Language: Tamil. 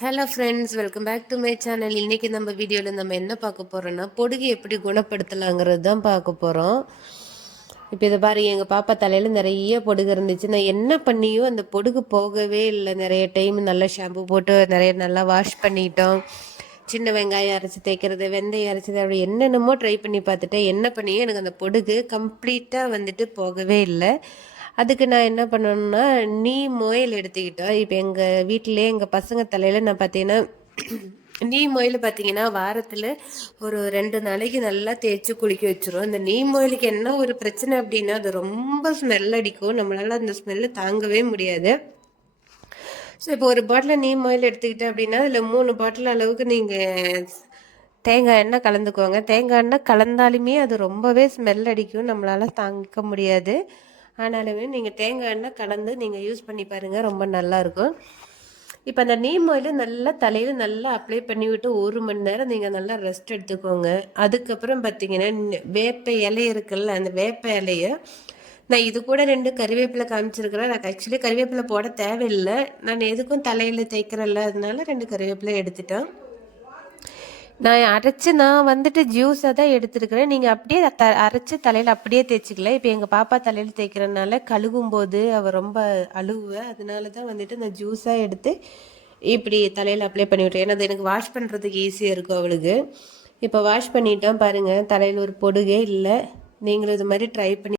Hello friends, welcome back to my channel. இன்றைக்கி நம்ம வீடியோவில் நம்ம என்ன பார்க்க போகிறோன்னா, பொடுகு எப்படி குணப்படுத்தலாங்கிறது தான் பார்க்க போகிறோம். இப்போ இதை பாருங்க, எங்கள் பாப்பா தலையில் நிறைய பொடுகு இருந்துச்சு. நான் என்ன பண்ணியும் அந்த பொடுகு போகவே இல்லை. நிறைய டைம் நல்லா ஷாம்பு போட்டு நல்லா வாஷ் பண்ணிட்டோம். சின்ன வெங்காயம் அரைச்சி தேய்க்கிறது, வெந்தயம் அரைச்சது, அப்படி என்னென்னமோ ட்ரை பண்ணி பார்த்துட்டேன். என்ன பண்ணியும் எனக்கு அந்த பொடுகு கம்ப்ளீட்டாக போகவே இல்லை. அதுக்கு நான் என்ன பண்ணணும்னா, நீம் ஆயில் எடுத்துக்கிட்டோம். இப்போ எங்கள் வீட்டிலே எங்கள் பசங்க தலையில் நான் பார்த்தீங்கன்னா நீம் ஆயில் பார்த்தீங்கன்னா வாரத்தில் ஒரு 2 நாளைக்கு நல்லா தேய்ச்சி குளிக்க வச்சுரும். இந்த நீம் ஆயிலுக்கு என்ன ஒரு பிரச்சனை அப்படின்னா, அது ரொம்ப ஸ்மெல் அடிக்கும். நம்மளால அந்த ஸ்மெல்லை தாங்கவே முடியாது. ஸோ இப்போ ஒரு பாட்டில் நீம் ஆயில் எடுத்துக்கிட்டேன் அப்படின்னா, அதில் 3 பாட்டில் அளவுக்கு நீங்கள் தேங்காய் எண்ணெய் கலந்துக்கோங்க. தேங்காய் எண்ணெய் கலந்தாலுமே அது ரொம்பவே ஸ்மெல் அடிக்கும், நம்மளால் தாங்க முடியாது. ஆனாலுமே நீங்கள் தேங்காய் எண்ணெய் கலந்து நீங்கள் யூஸ் பண்ணி பாருங்கள், ரொம்ப நல்லாயிருக்கும். இப்போ அந்த நீம் ஆயில் நல்லா தலையில் நல்லா அப்ளை பண்ணி விட்டு 1 மணி நேரம் நீங்கள் நல்லா ரெஸ்ட் எடுத்துக்கோங்க. அதுக்கப்புறம் பார்த்தீங்கன்னா, வேப்ப இலை இருக்குல்ல, அந்த வேப்ப இலையை நான் இது கூட 2 கறிவேப்பிலை காமிச்சிருக்கிறேன். எனக்கு ஆக்சுவலி கறிவேப்பிலை போட தேவையில்லை. நான் எதுக்கும் தலையில் தேய்க்கிறேன்ல, அதனால 2 கறிவேப்பிலை எடுத்துட்டேன். நான் ஜூஸாக தான் எடுத்துருக்கிறேன். நீங்கள் அப்படியே அரைச்சி தலையில் அப்படியே தேய்ச்சிக்கலாம். இப்போ எங்கள் பாப்பா தலையில் தேய்க்கிறனால கழுகும்போது அவள் ரொம்ப அழுவ, அதனால தான் நான் ஜூஸாக எடுத்து இப்படி தலையில் அப்ளை பண்ணி விட்டேன். ஏன்னா அது எனக்கு வாஷ் பண்ணுறதுக்கு ஈஸியாக இருக்கும் அவளுக்கு. இப்போ வாஷ் பண்ணிட்டோம் பாருங்கள், தலையில் ஒரு பொடுகே இல்லை. நீங்களும் இது மாதிரி ட்ரை பண்ணி